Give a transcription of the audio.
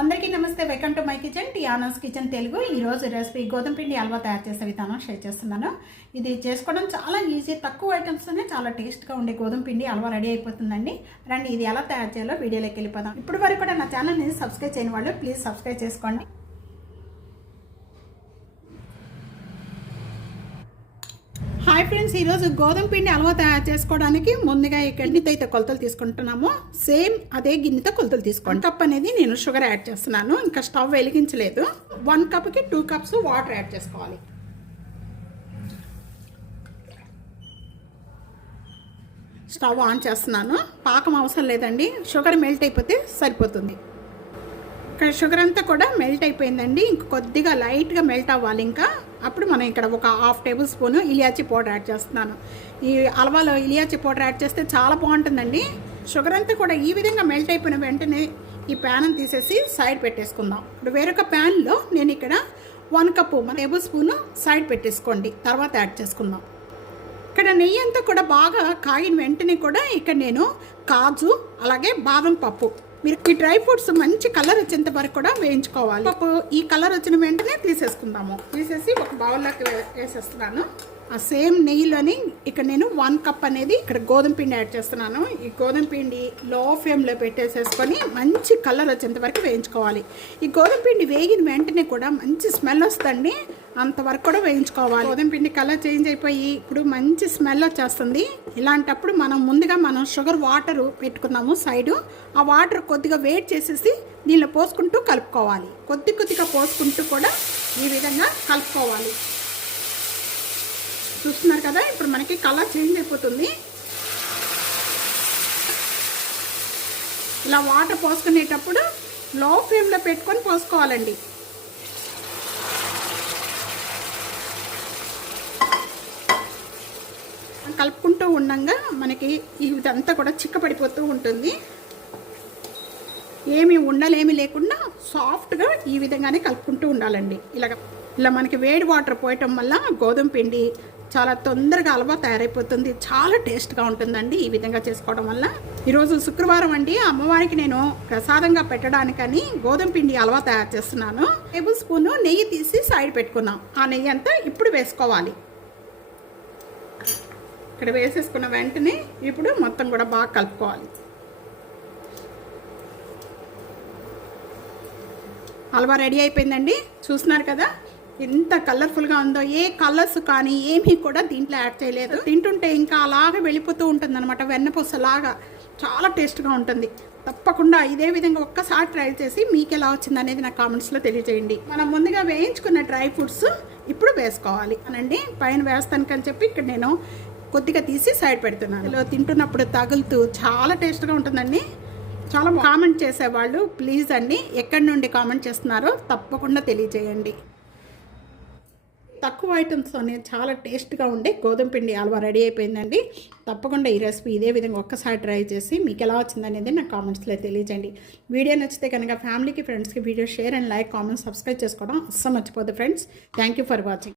అందరికీ నమస్తే. Welcome to my kitchen Tiana's kitchen Telugu ఈ రోజు రెసిపీ గోధుమ పిండి హల్వా తయారు చేసే విధానం షేర్ చేస్తున్నాను. ఇది చేసుకోవడం చాలా ఈజీ తక్కువ ఐటమ్స్తోనే చాలా టేస్ట్గా ఉండే గోధుమ పిండి హల్వా రెడీ అయిపోతుందండి. రండి ఇది ఎలా తయారు చేయాలో వీడియోలోకి వెళ్ళిపోదాం. ఇప్పుడు వరకు కూడా నా ఛానల్ని సబ్స్క్రైబ్ చేయని వాళ్ళు ప్లీజ్ సబ్స్క్రైబ్ చేసుకోండి. హాయ్ ఫ్రెండ్స్ ఈరోజు గోధుమ పిండి హల్వా తయారు చేసుకోవడానికి ముందుగా ఈ గిన్నెతో అయితే కొలతలు తీసుకుంటున్నాము. సేమ్ అదే గిన్నెతో కొలతలు తీసుకోండి. కప్ అనేది నేను షుగర్ యాడ్ చేస్తున్నాను. ఇంకా స్టవ్ వెలిగించలేదు. వన్ కప్కి టూ కప్స్ వాటర్ యాడ్ చేసుకోవాలి. స్టవ్ ఆన్ చేస్తున్నాను. పాకం అవసరం లేదండి. షుగర్ మెల్ట్ అయిపోతే సరిపోతుంది. ఇక్కడ షుగర్ అంతా కూడా మెల్ట్ అయిపోయిందండి. ఇంక కొద్దిగా లైట్గా మెల్ట్ అవ్వాలి ఇంకా. అప్పుడు మనం ఇక్కడ ఒక హాఫ్ టేబుల్ స్పూన్ ఇలియాచి పౌడర్ యాడ్ చేస్తున్నాను. ఈ అలవాలో ఇలియాచి పౌడర్ యాడ్ చేస్తే చాలా బాగుంటుందండి. షుగర్ అంతా కూడా ఈ విధంగా మెల్ట్ అయిపోయిన వెంటనే ఈ ప్యాన్ తీసేసి సైడ్ పెట్టేసుకుందాం. ఇప్పుడు వేరొక ప్యాన్లో నేను ఇక్కడ వన్ కప్పు మన టేబుల్ స్పూన్ సైడ్ పెట్టేసుకోండి. తర్వాత యాడ్ చేసుకుందాం. ఇక్కడ నెయ్యి అంతా కూడా బాగా కాగిన వెంటనే కూడా ఇక్కడ నేను కాజు అలాగే బాదం పప్పు మీరు ఈ డ్రై ఫ్రూట్స్ మంచి కలర్ వచ్చేంత వరకు కూడా వేయించుకోవాలి. ఈ కలర్ వచ్చిన వెంటనే తీసేసుకుందాము. తీసేసి ఒక బౌల్లోకి వేసేస్తున్నాను. ఆ సేమ్ నెయ్యిలోని ఇక్కడ నేను వన్ కప్ అనేది ఇక్కడ గోధుమ పిండి యాడ్ చేస్తున్నాను. ఈ గోధుమ పిండి లో ఫ్లేమ్లో పెట్టేసేసుకొని మంచి కలర్ వచ్చేంత వరకు వేయించుకోవాలి. ఈ గోధుమ పిండి వేగిన వెంటనే కూడా మంచి స్మెల్ వస్తుంది అంతవరకు కూడా వేయించుకోవాలి. గోధుమ పిండి కలర్ చేంజ్ అయిపోయి ఇప్పుడు మంచి స్మెల్ వచ్చేస్తుంది. ఇలాంటప్పుడు మనం ముందుగా మనం షుగర్ వాటర్ పెట్టుకున్నాము సైడు. ఆ వాటర్ కొద్దిగా వేడి చేసేసి దీనిలో పోసుకుంటూ కలుపుకోవాలి. కొద్ది కొద్దిగా పోసుకుంటూ కూడా ఈ విధంగా కలుపుకోవాలి. చూస్తున్నారు కదా ఇప్పుడు మనకి కలర్ చేంజ్ అయిపోతుంది. ఇలా వాటర్ పోసుకునేటప్పుడు లో ఫ్లేమ్లో పెట్టుకొని పోసుకోవాలండి. కలుపుకుంటూ ఉండంగా మనకి ఇదంతా కూడా చిక్కపడిపోతూ ఉంటుంది. ఏమి ఉండలేమి లేకుండా సాఫ్ట్గా ఈ విధంగానే కలుపుకుంటూ ఉండాలండి. ఇలాగ ఇలా మనకి వేడి వాటర్ పోయటం వల్ల గోధుమ పిండి చాలా తొందరగా హల్వా తయారైపోతుంది. చాలా టేస్ట్గా ఉంటుందండి ఈ విధంగా చేసుకోవడం వల్ల. ఈరోజు శుక్రవారం అండి. అమ్మవారికి నేను ప్రసాదంగా పెట్టడానికని గోధుమ పిండి హల్వా తయారు చేస్తున్నాను. టేబుల్ స్పూన్ నెయ్యి తీసి సైడ్ పెట్టుకుందాం. ఆ నెయ్యి అంతా ఇప్పుడు వేసుకోవాలి. ఇక్కడ వేసేసుకున్న వెంటనే ఇప్పుడు మొత్తం కూడా బాగా కలుపుకోవాలి. హల్వా రెడీ అయిపోయిందండి. చూస్తున్నారు కదా? ఎంత కలర్ఫుల్గా ఉందో ఏ కలర్స్ కానీ ఏమీ కూడా దీంట్లో యాడ్ చేయలేదు. తింటుంటే ఇంకా అలాగే వెళ్ళిపోతూ ఉంటుంది అనమాట వెన్నపూసలాగా. చాలా టేస్ట్గా ఉంటుంది. తప్పకుండా ఇదే విధంగా ఒక్కసారి ట్రై చేసి మీకు ఎలా వచ్చింది అనేది నా కామెంట్స్లో తెలియజేయండి. మనం ముందుగా వేయించుకున్న డ్రై ఫ్రూట్స్ ఇప్పుడు వేసుకోవాలి. అనండి పైన వేస్తానికని చెప్పి ఇక్కడ నేను కొద్దిగా తీసి సైడ్ పెడుతున్నాను. ఇలా తింటున్నప్పుడు తగులుతూ చాలా టేస్ట్గా ఉంటుందండి. చాలా కామెంట్ చేసేవాళ్ళు ప్లీజ్ అండి ఎక్కడి నుండి కామెంట్ చేస్తున్నారో తప్పకుండా తెలియజేయండి. తక్కువ ఐటమ్స్తోనే చాలా టేస్ట్గా ఉండే గోధుమ పిండి హల్వా రెడీ అయిపోయిందండి. తప్పకుండా ఈ రెసిపీ ఇదే విధంగా ఒక్కసారి ట్రై చేసి మీకు ఎలా వచ్చిందనేది నా కామెంట్స్లో తెలియజేయండి. వీడియో నచ్చితే కనుక ఫ్యామిలీకి ఫ్రెండ్స్కి video share and like comment subscribe చేసుకోవడం అస్సలు మర్చిపోద్దు friends. Thank you for watching.